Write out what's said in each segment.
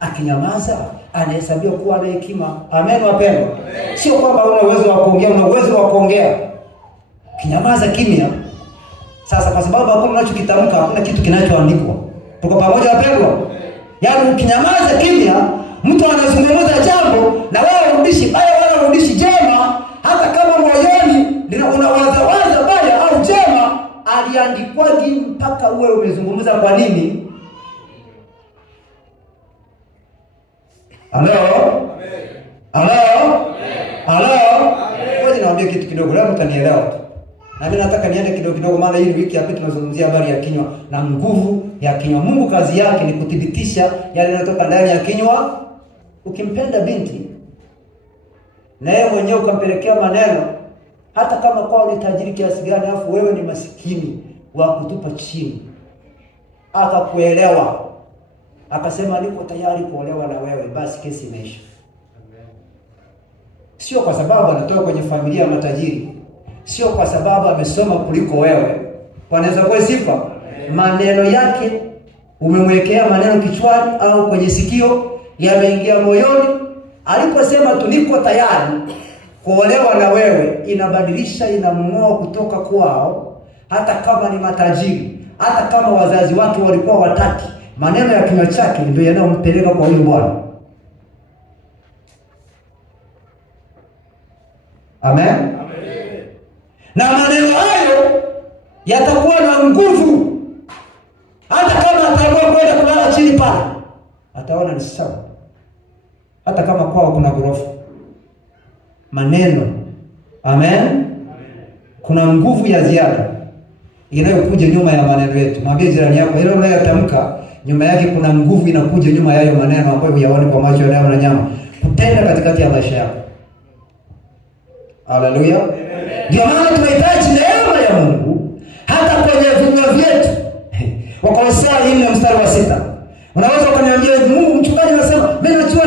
Akinyamaza anahesabiwa kuwa na hekima. Amen wapendwa. Sio kwamba una uwezo wa kuongea, una uwezo wa kuongea. Kinyamaza kimya. Sasa kwa sababu hakuna unachokitamka, hakuna kitu kinachoandikwa. Tuko pamoja wapendwa? Yaani ukinyamaza kimya, mtu anazungumza jambo na wewe urudishi baya wala urudishi jema, hata kama moyoni unawaza baya au jema, aliandikwaje mpaka uwe umezungumza kwa nini? Hello? Ngoja niwaambie kitu kidogo, leo mtanielewa tu. Na mimi nataka niende kidogo maana hii wiki hapa tunazungumzia habari ya kinywa na nguvu ya kinywa. Mungu kazi yake ni kudhibitisha yale yanatoka ndani ya kinywa. Ukimpenda binti na yeye mwenyewe ukampelekea maneno, hata kama kwao ni tajiri kiasi gani afu wewe ni masikini wa kutupa chini, akakuelewa, akasema niko tayari kuolewa na wewe, basi kesi imeisha. Sio kwa sababu anatoka kwenye familia ya matajiri, sio kwa sababu amesoma kuliko wewe. Wanaweza kuwa sifa maneno yake umemwekea maneno kichwani au kwenye sikio, yameingia moyoni. Aliposema tu niko tayari kuolewa na wewe, inabadilisha, inamng'oa kutoka kwao. Hata kama ni matajiri, hata kama wazazi wake walikuwa wataki, maneno ya kinywa chake ndio yanayompeleka kwa huyo bwana. Amen. Na maneno hayo yatakuwa na nguvu. Hata kama ataamua kwenda kulala chini pale, ataona ni sawa. Hata kama kwao kuna ghorofa. Maneno. Amen. Kuna nguvu ya ziada inayokuja nyuma ya maneno yetu. Mwambie jirani yako, ile unayotamka nyuma yake kuna nguvu inakuja nyuma ya hayo maneno ambayo huyaoni kwa macho yako na nyama, kutenda katikati ya maisha yako. Haleluya. Ndio maana tunahitaji neema ya Mungu hata kwenye vinywa vyetu. Wakolosai 4:6. Unaweza kuniambia Mungu mchungaji anasema mimi najua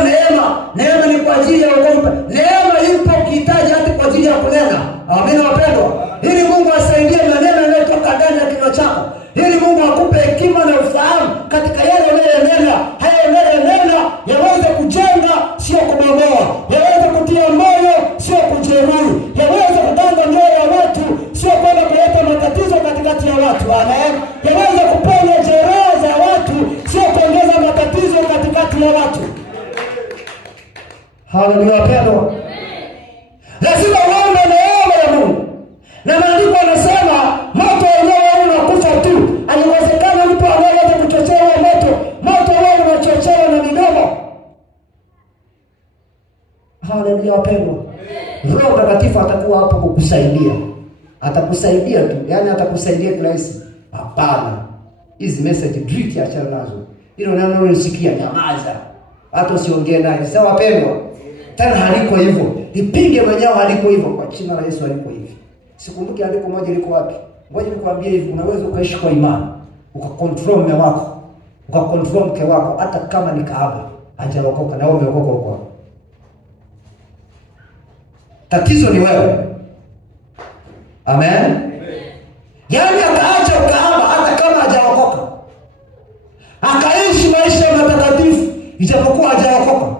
neema ni kwa ajili ya wokovu. Neema ipo ukihitaji hata kwa ajili ya kunena. Amen wapendwa. Ili Mungu asaidie maneno yanayotoka ndani ya kinywa chako. Ili Mungu akupe hekima na ufahamu katika yale unayonena. Hayo unayonena yaweze kujenga, sio kubomoa. Yaweze kutia moyo, sio kujeruhi. Yaweze kutanga mioyo ya watu, sio kwenda kuleta matatizo katikati ya watu. Amen. Yaweze kuponya jeraha za watu, sio kuongeza matatizo katikati ya watu. Haleluya wapendwa. Lazima uombe neema ya Mungu. Na maandiko yanasema moto wenyewe unakufa tu. Haiwezekani mtu anaweza kuchochea moto. Moto wao unachochewa na midomo. Haleluya wapendwa. Roho Mtakatifu atakuwa hapo kukusaidia. Atakusaidia tu. Yaani atakusaidia kirahisi. Hapana. Hizi message treat ya chana nazo. Hilo neno unalosikia nyamaza. Hata usiongee naye. Sawa wapendwa? Tena haliko hivyo. Nipinge mwenyewe haliko hivyo, kwa jina la Yesu haliko hivi. Sikumbuki andiko moja liko wapi. Ngoja nikwambie hivi, unaweza ukaishi kwa imani, ukakontrol mume wako, ukakontrol mke wako, hata kama ni kahaba, hajaokoka na wewe umeokoka huko. Tatizo ni wewe. Amen. Yaani akaacha ukahaba hata kama hajaokoka, akaishi maisha ya matakatifu ijapokuwa hajaokoka.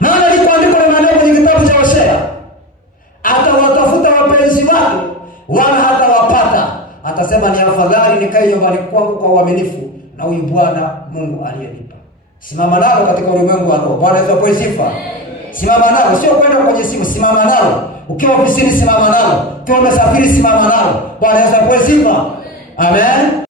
Maana liko andiko la maneno kwenye kitabu cha Hosea, atawatafuta wapenzi wake wala hatawapata. Atasema ni afadhali nikae nyumbani kwangu kwa uaminifu na huyu Bwana Mungu aliyenipa. Simama nalo katika ulimwengu wa roho. Bwana Yesu apewe sifa. Simama nalo, sio kwenda kwenye simu, simama nalo. Ukiwa ofisini simama nalo. Ukiwa umesafiri simama nalo. Bwana Yesu apewe sifa. Amen.